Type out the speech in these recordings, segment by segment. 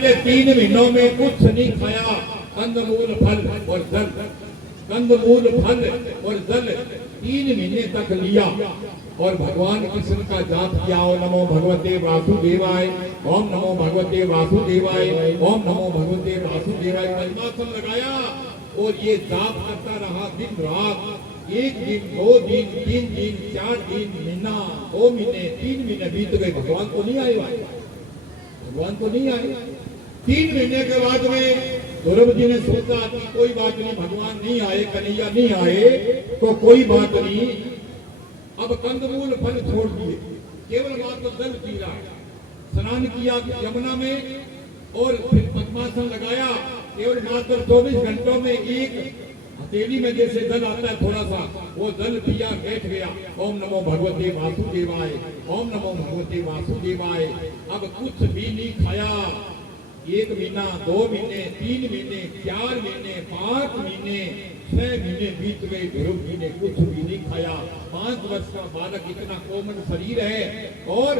अगले 3 महीनों में कुछ नहीं खाया, कंदमूल फल और जल, कंदमूल फल और जल 3 महीने तक लिया और भगवान कृष्ण का जाप किया। ओम नमो भगवते वासुदेवाय, ओम नमो भगवते वासुदेवाय, ओम नमो भगवते वासुदेवाय। पंचमासन लगाया और ये जाप करता रहा दिन रात। 1 दिन, 2 दिन, 3 दिन, 4 दिन, महीना, 2 महीने, 3 महीने बीत गए, भगवान को नहीं आए, भगवान को नहीं आए। 3 महीने के बाद में ध्रुव जी ने सोचा कि कोई बात नहीं, भगवान नहीं आए, कन्हैया नहीं आए तो कोई बात नहीं। अब कंदमूल फल छोड़ दिए, केवल मात्र जल पी रहा है। स्नान किया यमुना में और फिर पद्मासन लगाया। केवल मात्र 24 घंटों में एक हथेली में जैसे जल आता है थोड़ा सा, वो जल पिया, बैठ गया। ओम नमो भगवते वासुदेवाय, ओम नमो भगवते वासुदेवाय। अब कुछ भी नहीं खाया। 1 महीना, 2 महीने, 3 महीने, 4 महीने, 5 महीने, 6 महीने बीत गए। ध्रुव जी ने कुछ भी नहीं खाया। 5 वर्ष का बालक, इतना कोमल शरीर है और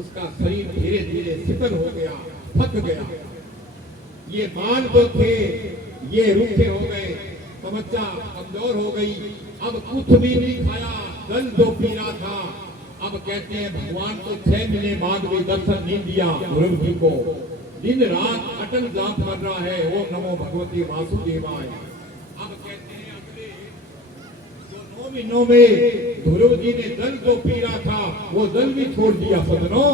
उसका शरीर धीरे धीरे शिथिल हो गया, थक गया। ये बाल तो थे, ये रूखे हो गए, तमच्चा कमजोर हो गई। अब कुछ भी नहीं खाया, जल जो पी रहा था। अब कहते हैं भगवान को 6 महीने बाद भी दर्शन नहीं दिया ध्रुव जी को। दिन रात अटल जाप कर रहा है, ओम नमो भगवते वासुदेवाय। अब कहते हैं अगले 9 महीनों में ध्रुव जी ने जल जो पी रहा था वो जल भी छोड़ दिया। सदनों,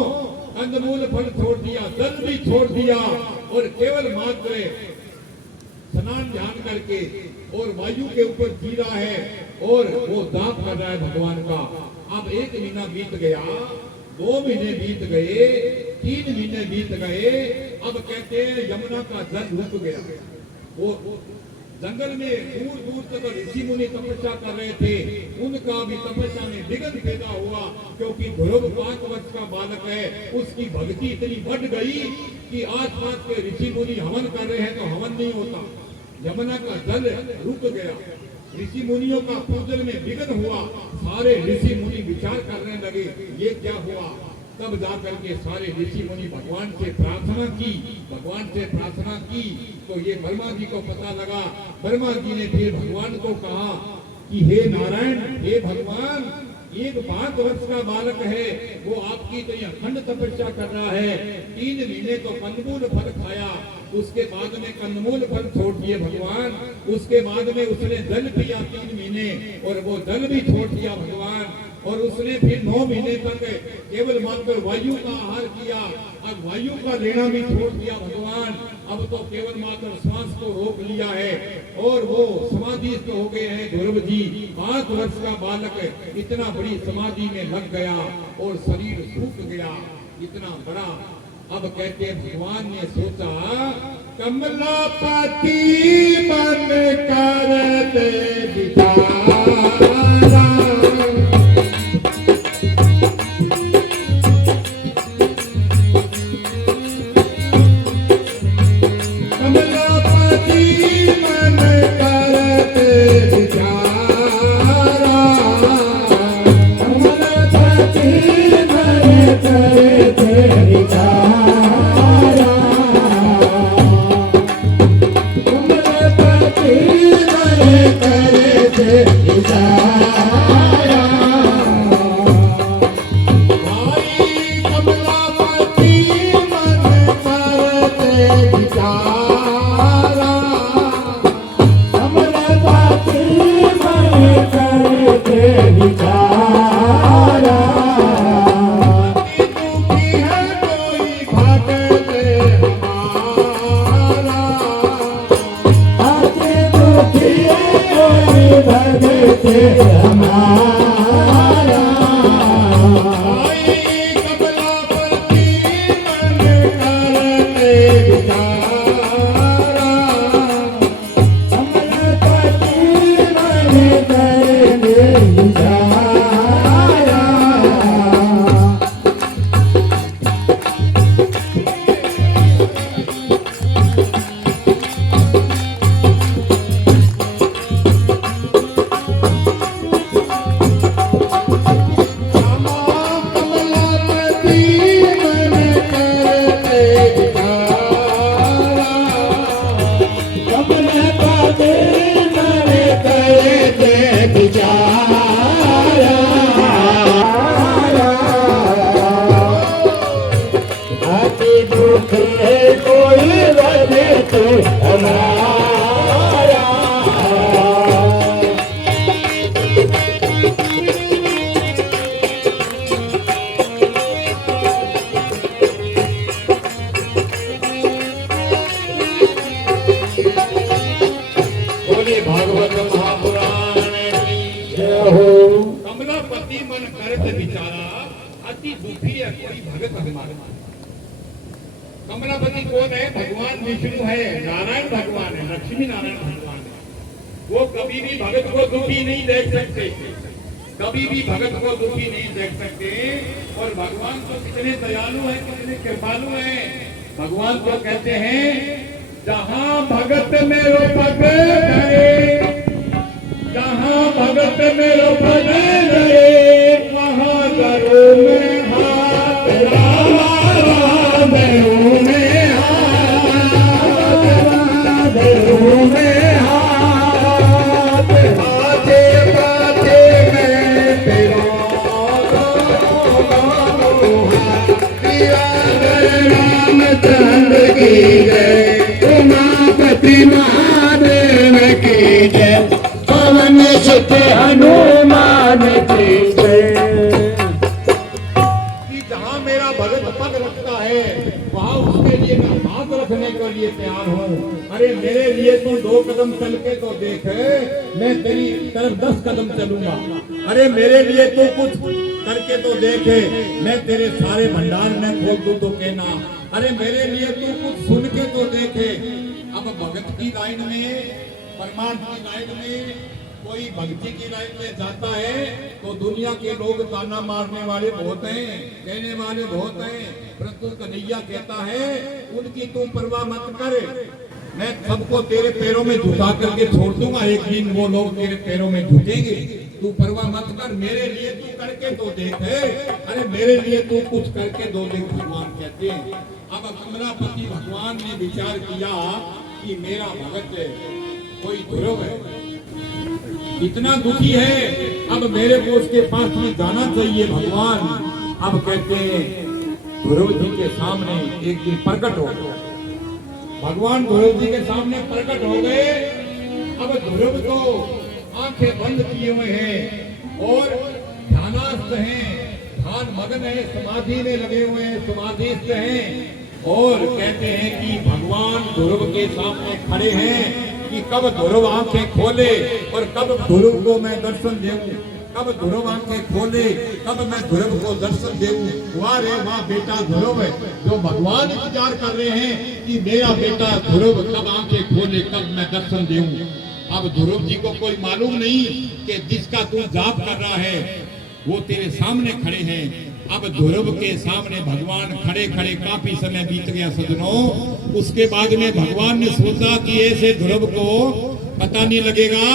कंदमूल फल छोड़ दिया, जल भी छोड़ दिया और केवल मात्र स्नान ध्यान करके और वायु के ऊपर जी रहा है और वो जाप कर रहा है भगवान का। अब 1 महीना बीत गया, 2 महीने बीत गए, 3 महीने बीत गए। अब कहते हैं यमुना का जल रुक गया। वो जंगल में दूर दूर तक ऋषि मुनि तपस्या कर रहे थे, उनका भी तपस्या में विघ्न पैदा हुआ, क्योंकि ध्रुव 5 वर्ष का बालक है। उसकी भक्ति इतनी बढ़ गई कि आसपास के ऋषि मुनि हवन कर रहे हैं तो हवन नहीं होता। यमुना का जल रुक गया, ऋषि मुनियों का पूजन में विघ्न हुआ। सारे ऋषि मुनि विचार करने लगे ये क्या हुआ। तब जाकर के सारे ऋषि मुनि भगवान से प्रार्थना की, भगवान से प्रार्थना की तो ये ब्रह्मा जी को पता लगा। ब्रह्मा जी ने फिर भगवान को कहा कि हे नारायण, हे भगवान, एक 5 वर्ष का बालक है, वो आपकी तो अखंड तपस्या कर रहा है। 3 महीने तो कंदमूल फल खाया, उसके बाद में कंदमूल फल छोड़ दिए भगवान। उसके बाद में उसने जल पिया 3 महीने और वो जल भी छोड़ दिया भगवान। और उसने फिर 9 महीने तक केवल मात्र वायु का आहार किया। अब वायु का लेना भी छोड़ दिया भगवान। अब तो केवल मात्र श्वास को रोक लिया है और वो समाधिस्थ हो गए हैं ध्रुव जी। 5 वर्ष का बालक इतना बड़ी समाधि में लग गया और शरीर सूख गया, इतना बड़ा। अब कहते हैं भगवान ने सोचा कमलापति मन करते विचारा, करे हमारा। बोले भागवत महापुराण की जय हो। कमलापति मन करत विचारा अति दुखी है कोई भगत हमारे। कमलापति कौन है? भगवान विष्णु है, नारायण भगवान है, लक्ष्मी नारायण भगवान है। वो कभी भी भगत को दुखी नहीं देख सकते, कभी भी भगत को दुखी नहीं देख सकते। और भगवान तो कितने दयालु है, कितने कृपालु है। भगवान तो कहते हैं जहां भगत मेरो पग धरे, जहां भगत मेरो पग धरे, वहां करो में हाथ देहू में हाथ, देहू में हाथ, आते पाते मैं तेरा रामचंद्र की जय, उमापति महादेव की जय, पवन सुत हनुमान की जय। कि जहां मेरा भगत पग रखता है वहां उसके लिए मैं हाथ रखने के लिए तैयार हूँ। अरे मेरे लिए तू 2 कदम चल के तो देख, मैं तेरी तरफ 10 कदम चलूंगा। अरे मेरे लिए तू कुछ करके तो देख, मैं तेरे सारे भंडार में खोल दूं तो कहना। अरे मेरे लिए तू कुछ सुन के तो देखे। अब भगत की लाइन में, परमार्थ की लाइन में, कोई भक्ति की लाइन में जाता है तो दुनिया के लोग ताना मारने वाले बहुत हैं, कहने वाले बहुत हैं, परंतु कन्हैया कहता है उनकी तू परवाह मत कर, मैं सबको तेरे पैरों में झुका करके छोड़ दूंगा। एक दिन वो लोग तेरे पैरों में झुकेंगे, तू परवाह मत कर, मेरे लिए तू करके तो देख। अरे मेरे लिए तू कुछ करके दो देख, भगवान कहते हैं। अब कमलापति भगवान ने विचार किया कि मेरा भगत कोई ध्रुव है, इतना दुखी है, अब मेरे को उसके पास में जाना चाहिए। भगवान अब कहते हैं ध्रुव जी के सामने एक दिन प्रकट हो गए। भगवान ध्रुव जी के सामने प्रकट हो गए। अब ध्रुव तो आंखें बंद किए हुए हैं और ध्यानस्थ हैं, ध्यान मग्न है, समाधि में लगे हुए हैं, समाधिस्थ हैं। और कहते हैं कि भगवान ध्रुव के सामने खड़े हैं कि कब ध्रुव आंखें खोले और कब ध्रुव को मैं दर्शन दूं, कब ध्रुव आंखें खोले, कब मैं ध्रुव को दर्शन दूं। वाह रे वाह, बेटा ध्रुव है जो भगवान विचार कर रहे हैं कि मेरा बेटा ध्रुव कब आंखें खोले, कब मैं दर्शन दूं। अब ध्रुव जी को कोई मालूम नहीं कि जिसका तू जाप कर रहा है वो तेरे सामने खड़े हैं। अब ध्रुव के सामने भगवान खड़े खड़े काफी समय बीत गया सजनों। उसके बाद में भगवान ने सोचा कि ऐसे ध्रुव को पता नहीं लगेगा।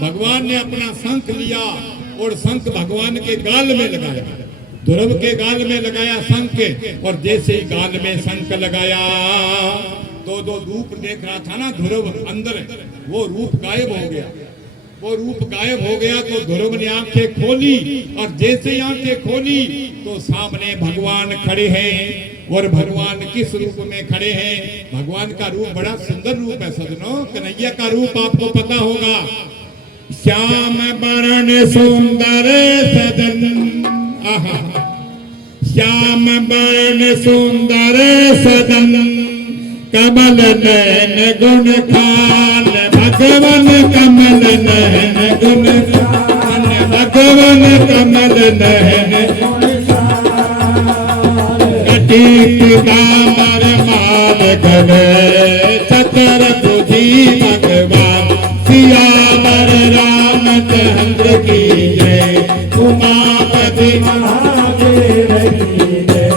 भगवान ने अपना शंख लिया और शंख भगवान के गाल में लगाया, ध्रुव के गाल में लगाया शंख। और जैसे ही गाल में शंख लगाया तो रूप देख रहा था ना ध्रुव अंदर, वो रूप गायब हो गया। वो रूप गायब हो गया तो ध्रुव ने आंखें खोली और जैसे ही आंखें खोली तो सामने भगवान खड़े हैं। और भगवान किस रूप में खड़े हैं? भगवान का रूप बड़ा सुंदर रूप है सजनों। कन्हैया का रूप आपको पता होगा, श्याम बरन सुंदर सदन, आहा, श्याम बरन सुंदर सदन, कमल नयन गुण खान भगवन, कमल नयन गुण खान भगवन, कमल नयन गुण खान, कटी पिताम्बर माल गले, चतर बुद्धि भगवान, सियावर रामचंद्र की जय, उमापति महादेव की जय,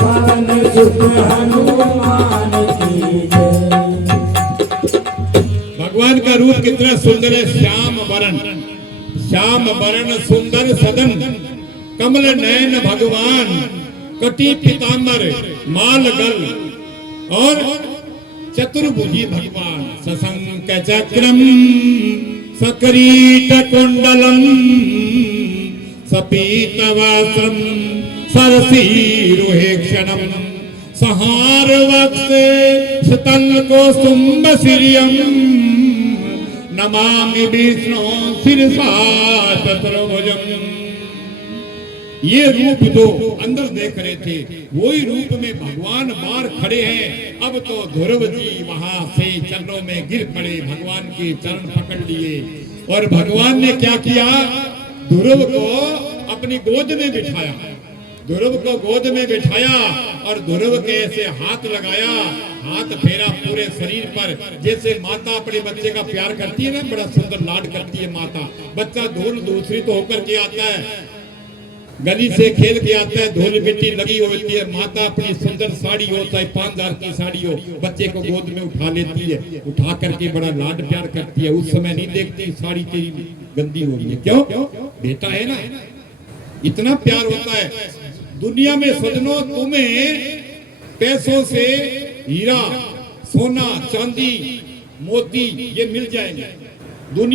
पवन सुत हनुमान की जय। भगवान का रूप कितना सुंदर है, श्याम वरण, श्याम वरण सुंदर सदन, कमल नयन भगवान, कटी पीताम्बर माल गल, और चतुर्भुजी भगवान, सशंक चक्रम सकरीट कुंडलम, सपीतवासम सरसीरुहे क्षणम, सहार वक्त स्तन को सुम्ब सिरियम नमामि विष्णु शिरसा चतुर्भुजम। ये रूप जो अंदर देख रहे थे वही रूप में भगवान बाहर खड़े हैं। अब तो ध्रुव जी वहां से चरणों में गिर पड़े, भगवान के चरण पकड़ लिए और भगवान ने क्या किया, ध्रुव को अपनी गोद में बिठाया, ध्रुव को गोद में बिठाया और ध्रुव के ऐसे हाथ लगाया, हाथ फेरा पूरे शरीर पर, जैसे माता अपने बच्चे का प्यार करती है ना, बड़ा सुंदर लाड करती है माता। बच्चा धूल दूसरी तो होकर के आता है, गली से खेल के आता है, धूल मिट्टी लगी होती है, माता अपनी सुंदर साड़ी हो चाहे 5000 की साड़ी हो, बच्चे को गोद में उठा लेती है, उठा करके बड़ा लाड प्यार करती है। उस समय नहीं देखती साड़ी तेरी गंदी हो रही है, क्यों, बेटा है ना, इतना प्यार होता है। दुनिया में सजनों तुम्हें पैसों से हीरा, सोना, चांदी, मोती ये मिल जाएंगे,